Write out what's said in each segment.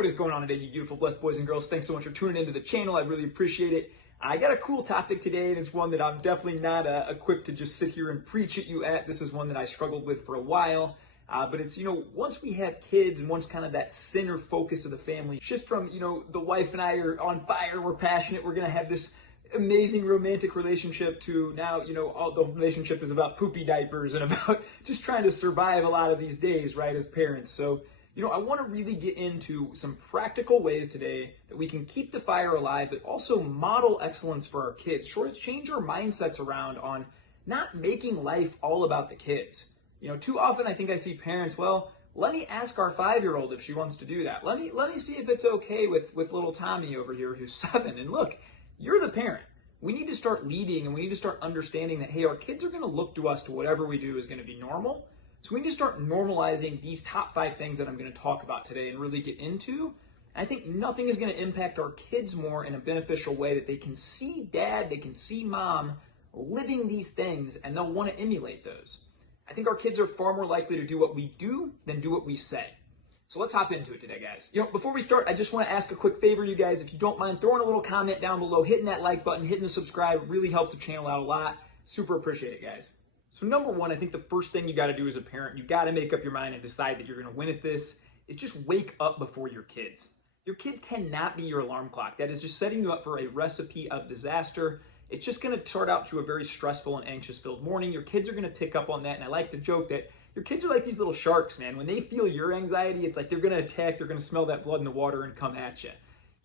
What is going on today, you beautiful, blessed boys and girls? Thanks so much for tuning into the channel. I really appreciate it. I got a cool topic today, and it's one that I'm definitely not equipped to just sit here and preach at you at. This is one that I struggled with for a while. But it's, once we have kids and once kind of that center focus of the family, shift from, the wife and I are on fire, we're passionate, we're going to have this amazing romantic relationship to now, all the relationship is about poopy diapers and about just trying to survive a lot of these days, right, as parents. So, I want to really get into some practical ways today that we can keep the fire alive, but also model excellence for our kids. Sure, let's change our mindsets around on not making life all about the kids. Too often I think I see parents, well, let me ask our 5-year-old if she wants to do that. Let me see if it's okay with little Tommy over here who's 7. And look, you're the parent. We need to start leading, and we need to start understanding that, hey, our kids are going to look to us to whatever we do is going to be normal. So we need to start normalizing these top 5 things that I'm going to talk about today and really get into. And I think nothing is going to impact our kids more in a beneficial way that they can see dad, they can see mom living these things, and they'll want to emulate those. I think our kids are far more likely to do what we do than do what we say. So let's hop into it today, guys. Before we start, I just want to ask a quick favor, you guys. If you don't mind throwing a little comment down below, hitting that like button, hitting the subscribe, really helps the channel out a lot. Super appreciate it, guys. So number one, I think the first thing you got to do as a parent, you got to make up your mind and decide that you're going to win at this, is just wake up before your kids. Your kids cannot be your alarm clock. That is just setting you up for a recipe of disaster. It's just going to start out to a very stressful and anxious-filled morning. Your kids are going to pick up on that, and I like to joke that your kids are like these little sharks, man. When they feel your anxiety, it's like they're going to attack, they're going to smell that blood in the water and come at you.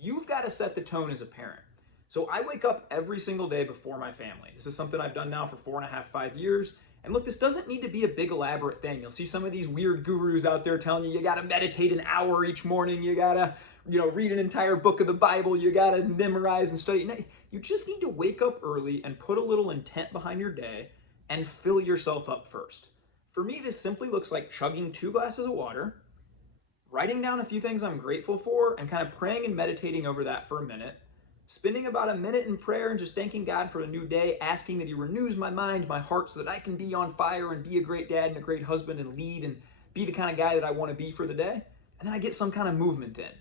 You've got to set the tone as a parent. So I wake up every single day before my family. This is something I've done now for 4.5, 5 years. And look, this doesn't need to be a big elaborate thing. You'll see some of these weird gurus out there telling you got to meditate an hour each morning. You got to, read an entire book of the Bible. You got to memorize and study. No, you just need to wake up early and put a little intent behind your day and fill yourself up first. For me, this simply looks like chugging 2 glasses of water, writing down a few things I'm grateful for, and kind of praying and meditating over that for a minute, spending about a minute in prayer and just thanking God for a new day, asking that He renews my mind, my heart, so that I can be on fire and be a great dad and a great husband and lead and be the kind of guy that I want to be for the day. And then I get some kind of movement in.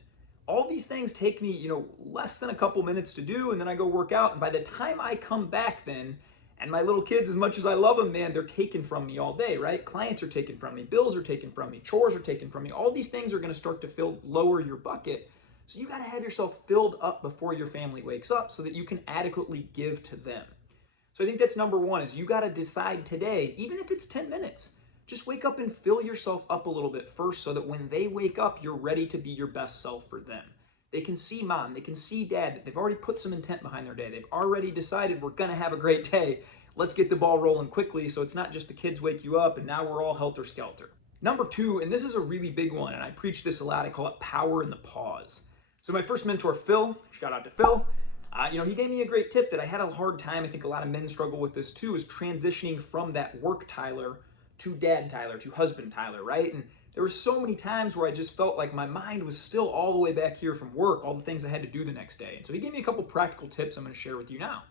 All these things take me, less than a couple minutes to do, and then I go work out. And by the time I come back then, and my little kids, as much as I love them, man, they're taken from me all day, right? Clients are taken from me, bills are taken from me, chores are taken from me. All these things are going to start to lower your bucket. So you got to have yourself filled up before your family wakes up so that you can adequately give to them. So I think that's number one, is you got to decide today, even if it's 10 minutes, just wake up and fill yourself up a little bit first so that when they wake up, you're ready to be your best self for them. They can see mom, they can see dad, that they've already put some intent behind their day. They've already decided we're going to have a great day. Let's get the ball rolling quickly so it's not just the kids wake you up and now we're all helter-skelter. Number 2, and this is a really big one, and I preach this a lot, I call it power in the pause. So my first mentor, Phil, shout out to Phil, he gave me a great tip that I had a hard time, I think a lot of men struggle with this too, is transitioning from that work Tyler to dad Tyler, to husband Tyler, right? And there were so many times where I just felt like my mind was still all the way back here from work, all the things I had to do the next day. And so he gave me a couple practical tips I'm going to share with you now.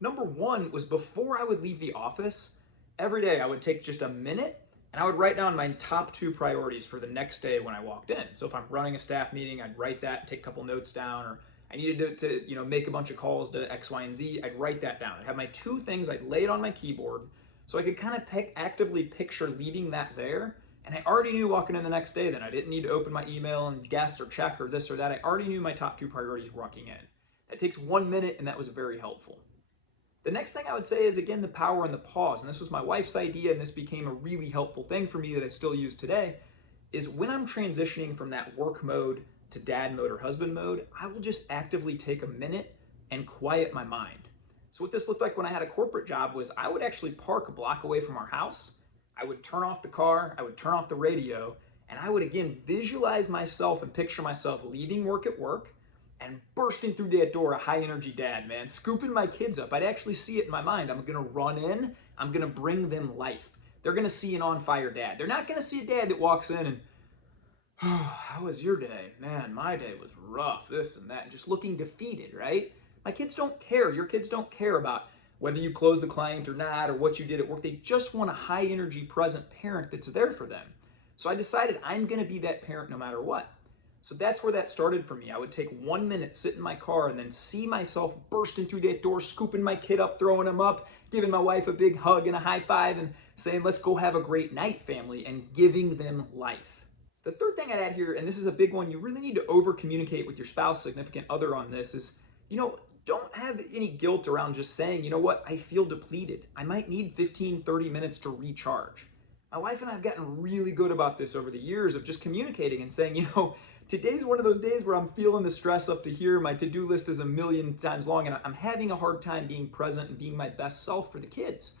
Number 1 was before I would leave the office, every day I would take just a minute and I would write down my top 2 priorities for the next day when I walked in. So if I'm running a staff meeting, I'd write that, take a couple notes down, or I needed to make a bunch of calls to X, Y, and Z, I'd write that down. I'd have my 2 things, I'd lay it on my keyboard so I could kind of actively picture leaving that there. And I already knew walking in the next day that I didn't need to open my email and guess or check or this or that. I already knew my top 2 priorities walking in. That takes 1 minute, and that was very helpful. The next thing I would say is, again, the power in the pause. And this was my wife's idea, and this became a really helpful thing for me that I still use today, is when I'm transitioning from that work mode to dad mode or husband mode, I will just actively take a minute and quiet my mind. So what this looked like when I had a corporate job was I would actually park a block away from our house. I would turn off the car, I would turn off the radio, and I would, again, visualize myself and picture myself leaving work at work and bursting through that door, a high-energy dad, man, scooping my kids up. I'd actually see it in my mind. I'm going to run in. I'm going to bring them life. They're going to see an on-fire dad. They're not going to see a dad that walks in and, oh, how was your day? Man, my day was rough, this and that, and just looking defeated, right? My kids don't care. Your kids don't care about whether you close the client or not or what you did at work. They just want a high-energy, present parent that's there for them. So I decided I'm going to be that parent no matter what. So that's where that started for me. I would take 1 minute, sit in my car, and then see myself bursting through that door, scooping my kid up, throwing him up, giving my wife a big hug and a high five, and saying, let's go have a great night, family, and giving them life. The third thing I'd add here, and this is a big one, you really need to over communicate with your spouse, significant other on this, is, don't have any guilt around just saying, you know what, I feel depleted. I might need 15, 30 minutes to recharge. My wife and I have gotten really good about this over the years of just communicating and saying, today's one of those days where I'm feeling the stress up to here. My to-do list is a million times long and I'm having a hard time being present and being my best self for the kids.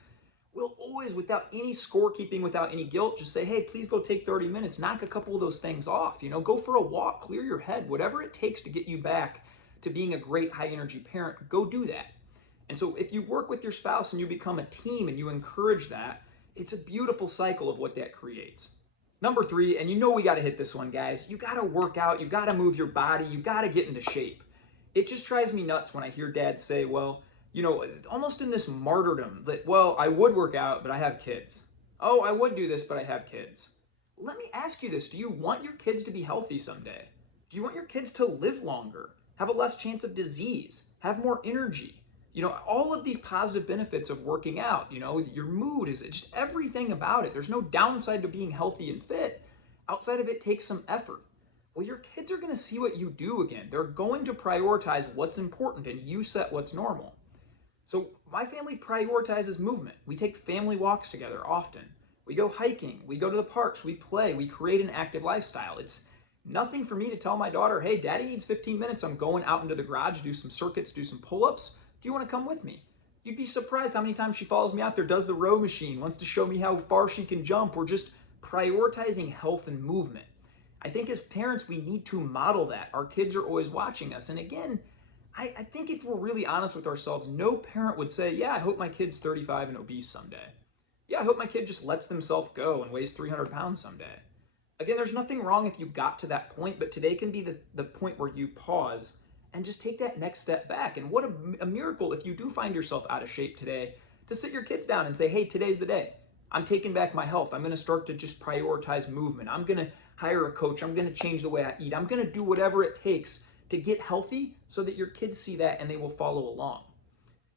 We'll always, without any scorekeeping, without any guilt, just say, hey, please go take 30 minutes, knock a couple of those things off, go for a walk, clear your head, whatever it takes to get you back to being a great high energy parent, go do that. And so if you work with your spouse and you become a team and you encourage that, it's a beautiful cycle of what that creates. Number 3, and we got to hit this one, guys. You got to work out. You got to move your body. You got to get into shape. It just drives me nuts when I hear dads say, well, almost in this martyrdom that, well, I would work out, but I have kids. Oh, I would do this, but I have kids. Let me ask you this. Do you want your kids to be healthy someday? Do you want your kids to live longer, have a less chance of disease, have more energy? All of these positive benefits of working out, your mood is just everything about it. There's no downside to being healthy and fit. Outside of it takes some effort. Well, your kids are going to see what you do again. They're going to prioritize what's important and you set what's normal. So my family prioritizes movement. We take family walks together often. We go hiking, we go to the parks, we play, we create an active lifestyle. It's nothing for me to tell my daughter, hey, daddy needs 15 minutes. I'm going out into the garage, do some circuits, do some pull-ups. Do you want to come with me? You'd be surprised how many times she follows me out there, does the row machine, wants to show me how far she can jump. We're just prioritizing health and movement. I think as parents, we need to model that. Our kids are always watching us. And again, I think if we're really honest with ourselves, no parent would say, yeah, I hope my kid's 35 and obese someday. Yeah, I hope my kid just lets themselves go and weighs 300 pounds someday. Again, there's nothing wrong if you got to that point, but today can be the point where you pause and just take that next step back. And what a miracle if you do find yourself out of shape today, to sit your kids down and say, hey, today's the day. I'm taking back my health. I'm going to start to just prioritize movement. I'm going to hire a coach. I'm going to change the way I eat. I'm going to do whatever it takes to get healthy so that your kids see that and they will follow along.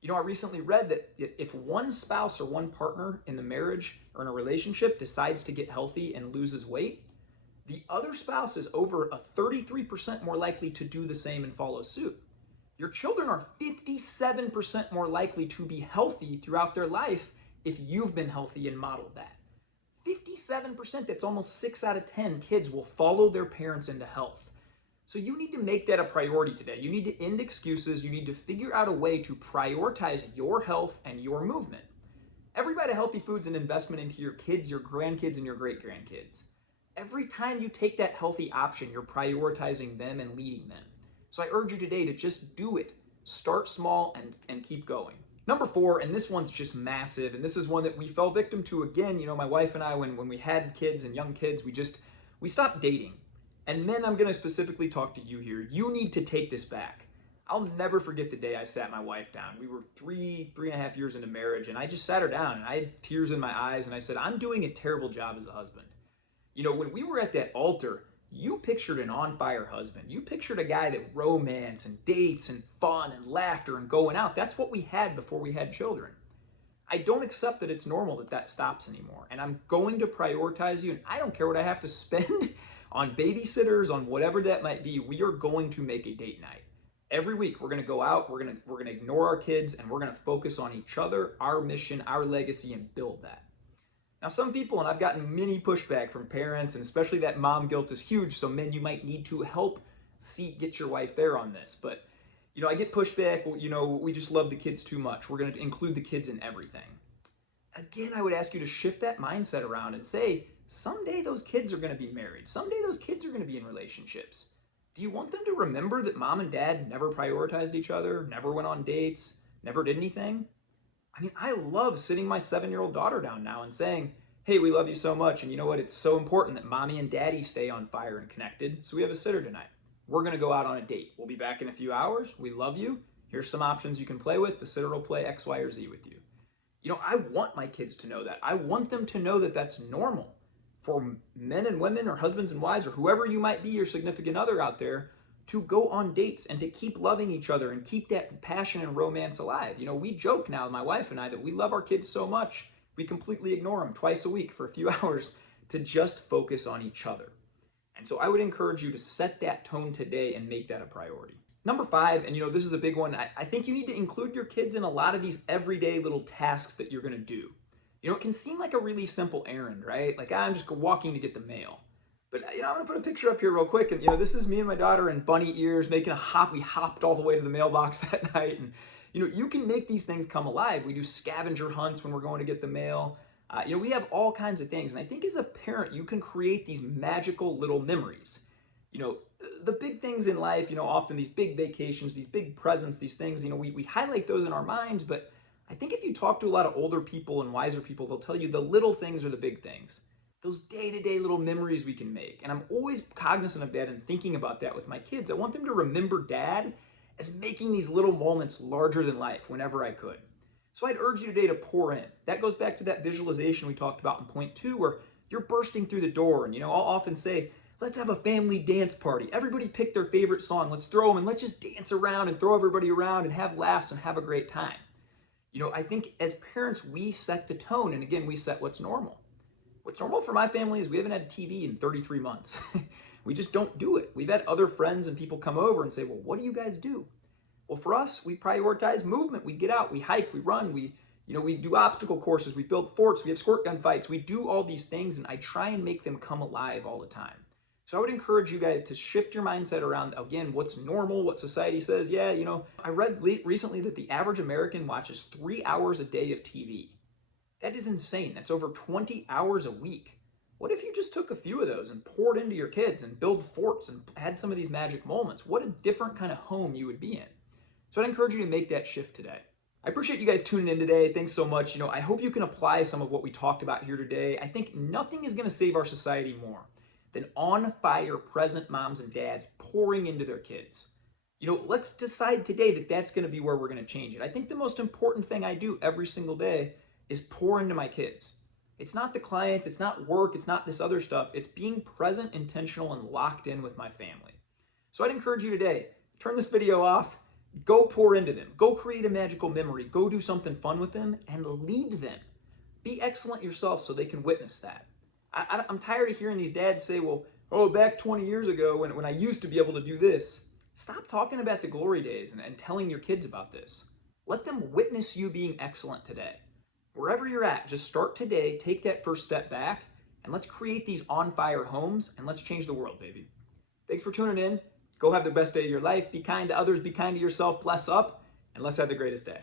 I recently read that if one spouse or one partner in the marriage or in a relationship decides to get healthy and loses weight, the other spouse is over a 33% more likely to do the same and follow suit. Your children are 57% more likely to be healthy throughout their life if you've been healthy and modeled that. 57%, that's almost 6 out of 10 kids will follow their parents into health. So you need to make that a priority today. You need to end excuses. You need to figure out a way to prioritize your health and your movement. Every bite of healthy food is an investment into your kids, your grandkids, and your great-grandkids. Every time you take that healthy option, you're prioritizing them and leading them. So I urge you today to just do it. Start small and keep going. Number 4, and this one's just massive, and this is one that we fell victim to again. My wife and I, when we had kids and young kids, we stopped dating. And men, I'm going to specifically talk to you here. You need to take this back. I'll never forget the day I sat my wife down. We were three and a half years into marriage, and I just sat her down, and I had tears in my eyes, and I said, I'm doing a terrible job as a husband. When we were at that altar, you pictured an on-fire husband. You pictured a guy that romance and dates and fun and laughter and going out. That's what we had before we had children. I don't accept that it's normal that stops anymore. And I'm going to prioritize you, and I don't care what I have to spend on babysitters, on whatever that might be. We are going to make a date night. Every week, we're going to go out, we're going to ignore our kids, and we're going to focus on each other, our mission, our legacy, and build that. Now, some people, and I've gotten many pushback from parents, and especially that mom guilt is huge, so men, you might need to help get your wife there on this. But, I get pushback, well, we just love the kids too much. We're going to include the kids in everything. Again, I would ask you to shift that mindset around and say, someday those kids are going to be married. Someday those kids are going to be in relationships. Do you want them to remember that mom and dad never prioritized each other, never went on dates, never did anything? I love sitting my 7-year-old daughter down now and saying, hey, we love you so much. And you know what? It's so important that mommy and daddy stay on fire and connected. So we have a sitter tonight. We're going to go out on a date. We'll be back in a few hours. We love you. Here's some options you can play with. The sitter will play X, Y, or Z with you. I want my kids to know that. I want them to know that that's normal. for men and women or husbands and wives or whoever you might be, your significant other out there, to go on dates and to keep loving each other and keep that passion and romance alive. You know, we joke now, my wife and I, that we love our kids so much, we completely ignore them twice a week for a few hours to just focus on each other. And so I would encourage you to set that tone today and make that a priority. Number 5, and this is a big one, I think you need to include your kids in a lot of these everyday little tasks that you're gonna do. It can seem like a really simple errand, right? Like, I'm just walking to get the mail. But I'm gonna put a picture up here real quick, and this is me and my daughter in bunny ears making a hop. We hopped all the way to the mailbox that night, and you can make these things come alive. We do scavenger hunts when we're going to get the mail. We have all kinds of things, and I think as a parent, you can create these magical little memories. The big things in life, often these big vacations, these big presents, these things, we highlight those in our minds, but I think if you talk to a lot of older people and wiser people, they'll tell you the little things are the big things. Those day-to-day little memories we can make. And I'm always cognizant of that and thinking about that with my kids. I want them to remember dad as making these little moments larger than life whenever I could. So I'd urge you today to pour in. That goes back to that visualization we talked about in point 2, where you're bursting through the door. And I'll often say, let's have a family dance party. Everybody pick their favorite song. Let's throw them and let's just dance around and throw everybody around and have laughs and have a great time. I think as parents, we set the tone. And again, we set what's normal. What's normal for my family is we haven't had TV in 33 months. We just don't do it. We've had other friends and people come over and say, well, what do you guys do? Well, for us, we prioritize movement. We get out, we hike, we run, we do obstacle courses, we build forts, we have squirt gun fights, we do all these things, and I try and make them come alive all the time. So I would encourage you guys to shift your mindset around, again, what's normal, what society says. Yeah, I read recently that the average American watches 3 hours a day of TV. That is insane. That's over 20 hours a week. What if you just took a few of those and poured into your kids and build forts and had some of these magic moments? What a different kind of home you would be in. So I'd encourage you to make that shift today. I appreciate you guys tuning in today. Thanks so much. I hope you can apply some of what we talked about here today. I think nothing is going to save our society more than on-fire present moms and dads pouring into their kids. Let's decide today that that's going to be where we're going to change it. I think the most important thing I do every single day is pour into my kids. It's not the clients, it's not work, it's not this other stuff. It's being present, intentional, and locked in with my family. So I'd encourage you today, turn this video off, go pour into them, go create a magical memory, go do something fun with them, and lead them. Be excellent yourself so they can witness that. I'm tired of hearing these dads say, well, back 20 years ago when I used to be able to do this. Stop talking about the glory days and telling your kids about this. Let them witness you being excellent today. Wherever you're at, just start today, take that first step back, and let's create these on-fire homes, and let's change the world, baby. Thanks for tuning in. Go have the best day of your life. Be kind to others. Be kind to yourself. Bless up, and let's have the greatest day.